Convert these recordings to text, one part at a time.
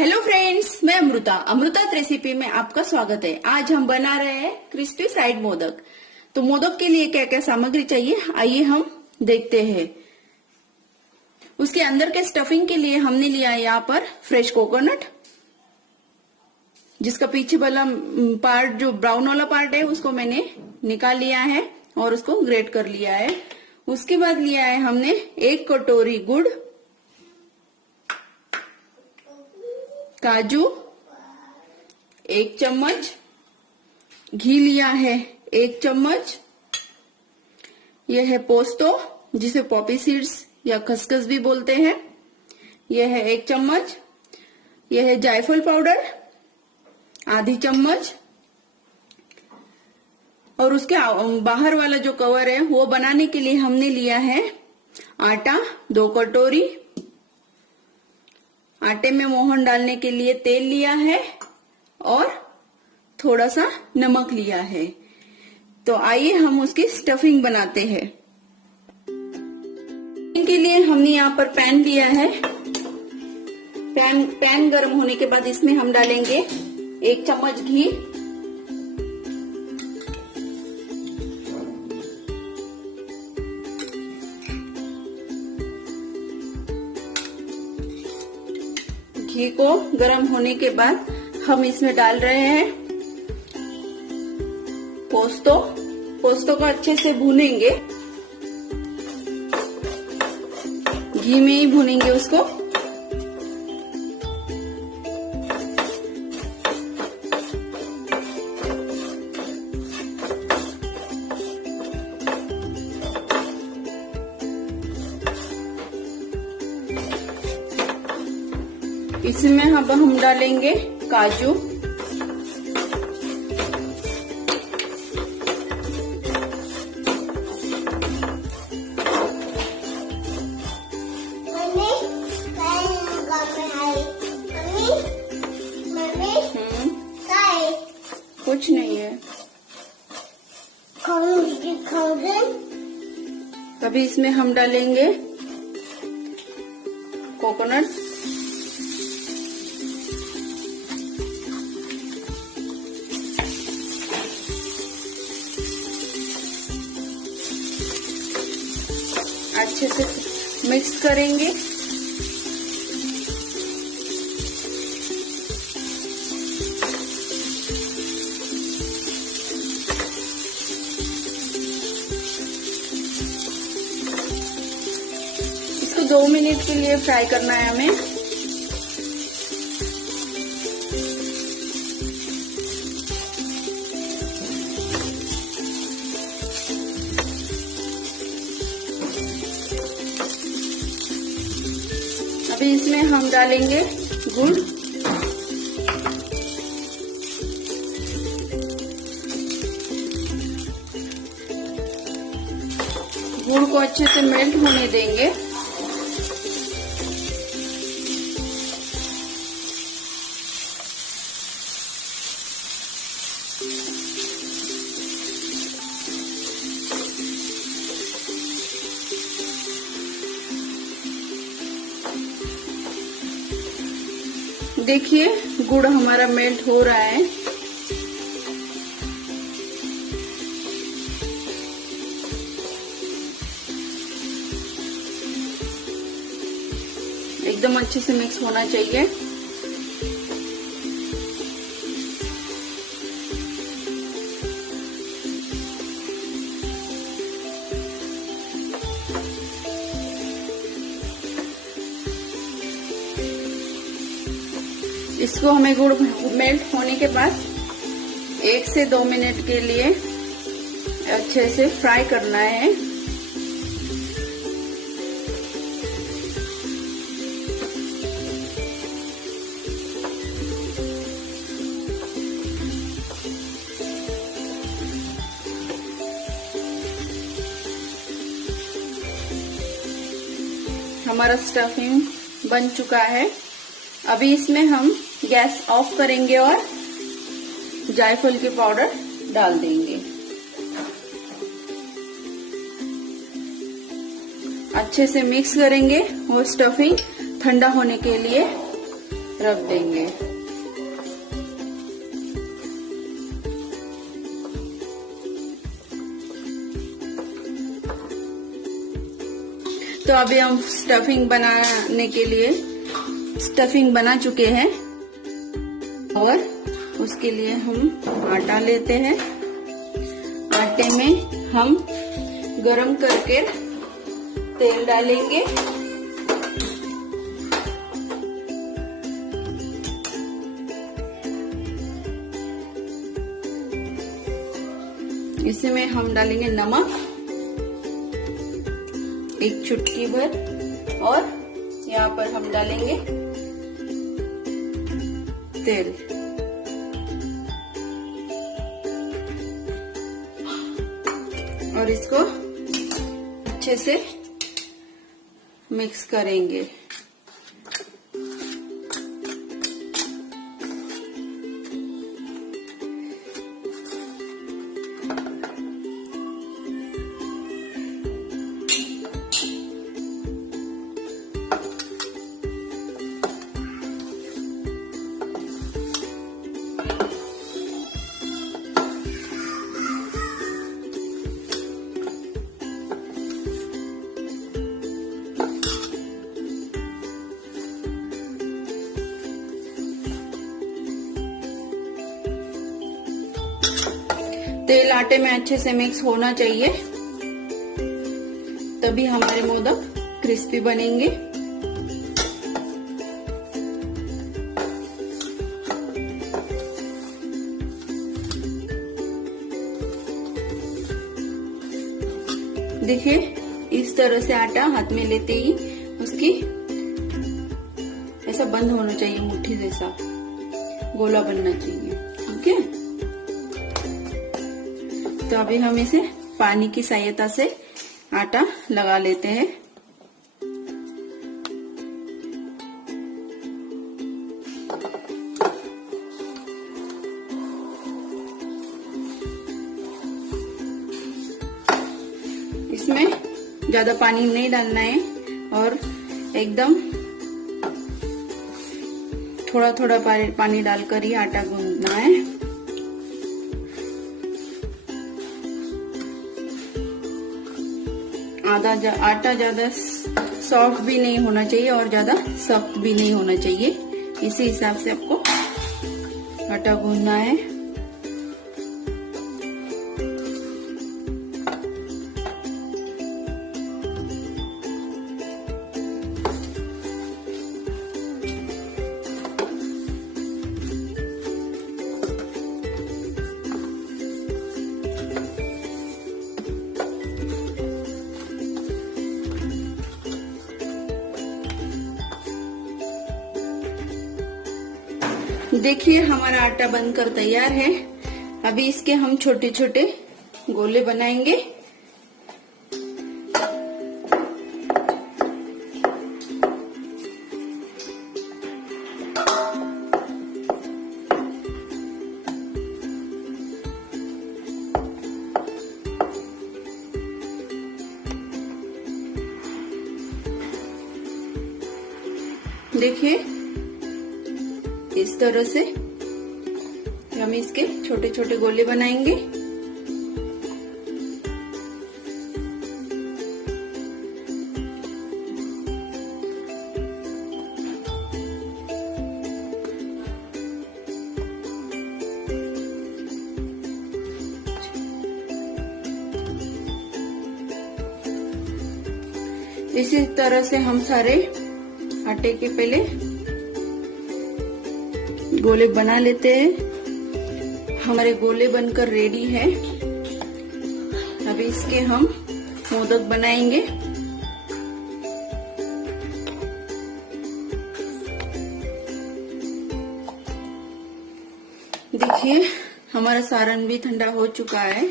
Hello friends, मैं Amrita recipe में आपका स्वागत है। आज हम बना रहे हैं क्रिस्पी फ्राइड मोदक। तो मोदक के लिए क्या क्या सामग्री चाहिए, आइए हम देखते हैं। उसके अंदर के स्टफिंग के लिए हमने लिया है यहाँ पर फ्रेश कोकोनट, जिसका पीछे वाला पार्ट जो ब्राउन वाला पार्ट है उसको मैंने निकाल लिया है और उसको ग्रेट कर लिया है। उसके बाद लिया है हमने 1 कटोरी गुड़, काजू 1 चम्मच, घी लिया है 1 चम्मच, यह है पोस्तो जिसे पॉपी सीड्स या खसखस भी बोलते हैं, यह है 1 चम्मच, यह है जायफल पाउडर आधी चम्मच, और उसके बाहर वाला जो कवर है वो बनाने के लिए हमने लिया है आटा 2 कटोरी, आटे में मोहन डालने के लिए तेल लिया है और थोड़ा सा नमक लिया है। तो आइए हम उसकी स्टफिंग बनाते हैं। इनके लिए हमने यहाँ पर पैन लिया है। पैन गर्म होने के बाद इसमें हम डालेंगे 1 चम्मच घी, घी को गर्म होने के बाद हम इसमें डाल रहे हैं पोस्तो को अच्छे से भूनेंगे, घी में ही भूनेंगे उसको। इसमें अब हम डालेंगे काजू, कुछ नहीं है। अभी इसमें हम डालेंगे कोकोनट, अच्छे से मिक्स करेंगे। इसको 2 मिनट के लिए फ्राई करना है हमें। अभी इसमें हम डालेंगे गुड़, गुड़ को अच्छे से मेल्ट होने देंगे। देखिए गुड़ हमारा मेल्ट हो रहा है। एकदम अच्छे से मिक्स होना चाहिए। इसको हमें गुड़ मेल्ट होने के बाद 1 से 2 मिनट के लिए अच्छे से फ्राई करना है। हमारा स्टफिंग बन चुका है। अभी इसमें हम गैस ऑफ करेंगे और जायफल के पाउडर डाल देंगे। अच्छे से मिक्स करेंगे और स्टफिंग ठंडा होने के लिए रख देंगे। तो अभी हम स्टफिंग बनाने के लिए स्टफिंग बना चुके हैं और उसके लिए हम आटा लेते हैं। आटे में हम गरम करके तेल डालेंगे। इसमें हम डालेंगे नमक 1 चुटकी भर और यहाँ पर हम डालेंगे तेल। और इसको अच्छे से मिक्स करेंगे। तेल आटे में अच्छे से मिक्स होना चाहिए, तभी हमारे मोदक क्रिस्पी बनेंगे। देखिए इस तरह से आटा हाथ में लेते ही उसकी ऐसा बंद होना चाहिए, मुट्ठी जैसा गोला बनना चाहिए। ठीक है, तो अभी हम इसे पानी की सहायता से आटा लगा लेते हैं। इसमें ज्यादा पानी नहीं डालना है और एकदम थोड़ा थोड़ा पानी डालकर ही आटा गूंदना है। आटा ज्यादा सॉफ्ट भी नहीं होना चाहिए और ज्यादा सख्त भी नहीं होना चाहिए। इसी हिसाब से आपको आटा गूंदना है। देखिए हमारा आटा बनकर तैयार है। अभी इसके हम छोटे छोटे गोले बनाएंगे। देखिए इस तरह से हम इसके छोटे छोटे गोले बनाएंगे। इसी तरह से हम सारे आटे के पहले गोले बना लेते हैं। हमारे गोले बनकर रेडी है। अभी इसके हम मोदक बनाएंगे। देखिए हमारा सारण भी ठंडा हो चुका है।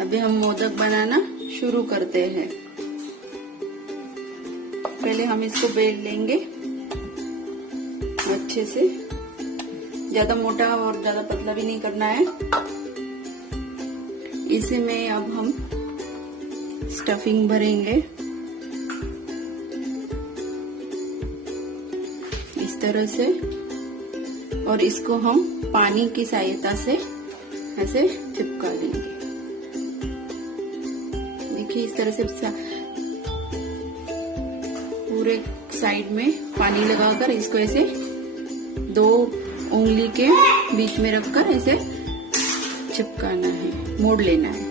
अभी हम मोदक बनाना शुरू करते हैं। पहले हम इसको बेल लेंगे अच्छे से, ज्यादा मोटा और ज्यादा पतला भी नहीं करना है। इसी में अब हम स्टफिंग भरेंगे। तरह से, और इसको हम पानी की सहायता से ऐसे चिपका देंगे। देखिए इस तरह से पूरे साइड में पानी लगाकर इसको ऐसे 2 उंगली के बीच में रखकर ऐसे चिपकाना है, मोड़ लेना है।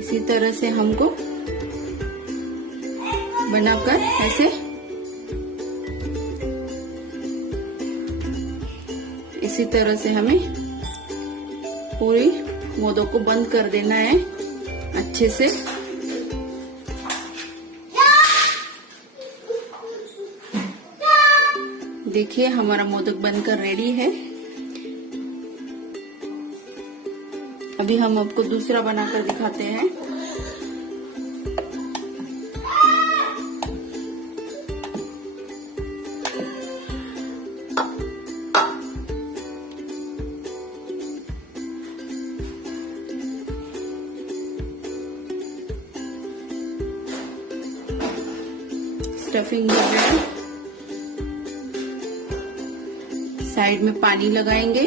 इसी तरह से हमको बनाकर ऐसे इसी तरह से हमें पूरी मोदक को बंद कर देना है अच्छे से। देखिए हमारा मोदक बनकर रेडी है। अभी हम आपको दूसरा बनाकर दिखाते हैं। स्टफिंग हो गया, साइड में पानी लगाएंगे।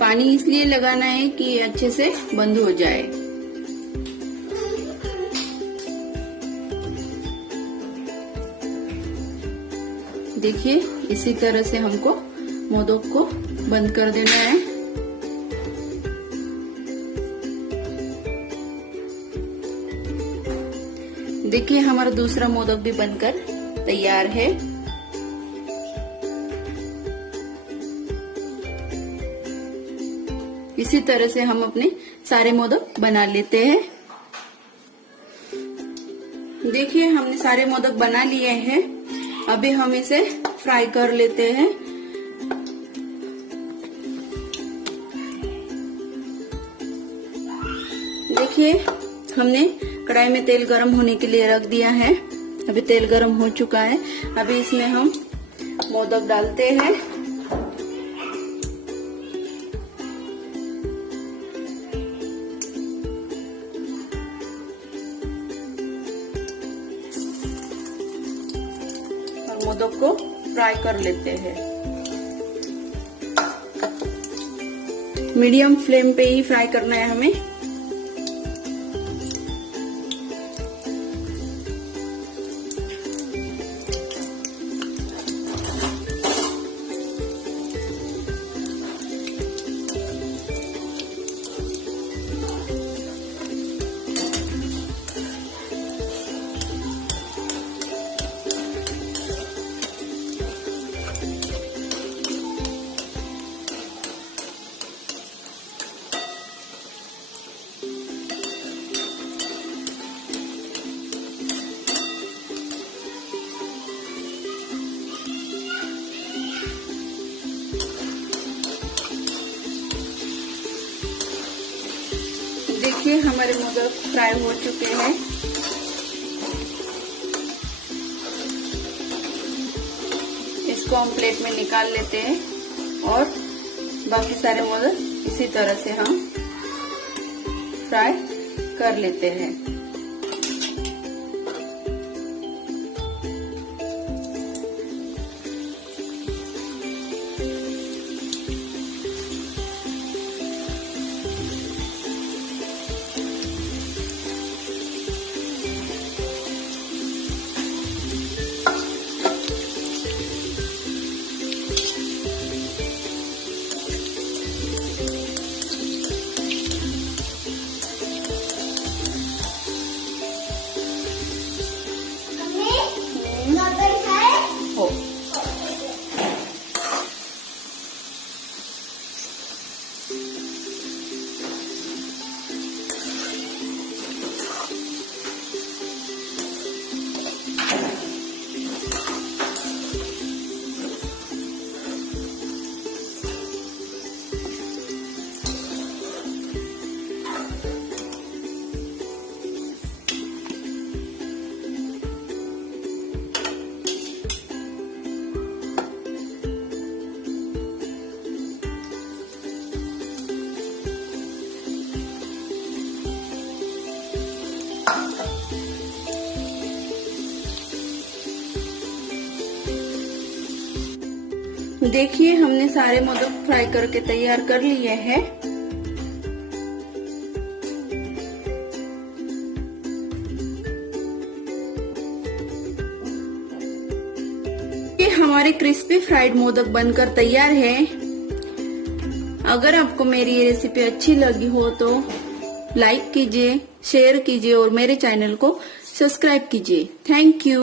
पानी इसलिए लगाना है कि ये अच्छे से बंद हो जाए। देखिए इसी तरह से हमको मोदक को बंद कर देना है। देखिए हमारा दूसरा मोदक भी बनकर तैयार है। इसी तरह से हम अपने सारे मोदक बना लेते हैं। देखिए हमने सारे मोदक बना लिए हैं। अभी हम इसे फ्राई कर लेते हैं। देखिए हमने कढ़ाई में तेल गरम होने के लिए रख दिया है। अभी तेल गरम हो चुका है। अभी इसमें हम मोदक डालते हैं। और मोदक को फ्राई कर लेते हैं। मीडियम फ्लेम पे ही फ्राई करना है हमें। देखिए हमारे मोदक फ्राई हो चुके हैं। इसको हम प्लेट में निकाल लेते हैं और बाकी सारे मोदक इसी तरह से हम फ्राई कर लेते हैं। देखिए हमने सारे मोदक फ्राई करके तैयार कर लिए हैं। ये हमारे क्रिस्पी फ्राइड मोदक बनकर तैयार है। अगर आपको मेरी ये रेसिपी अच्छी लगी हो तो लाइक कीजिए, शेयर कीजिए और मेरे चैनल को सब्सक्राइब कीजिए। Thank you.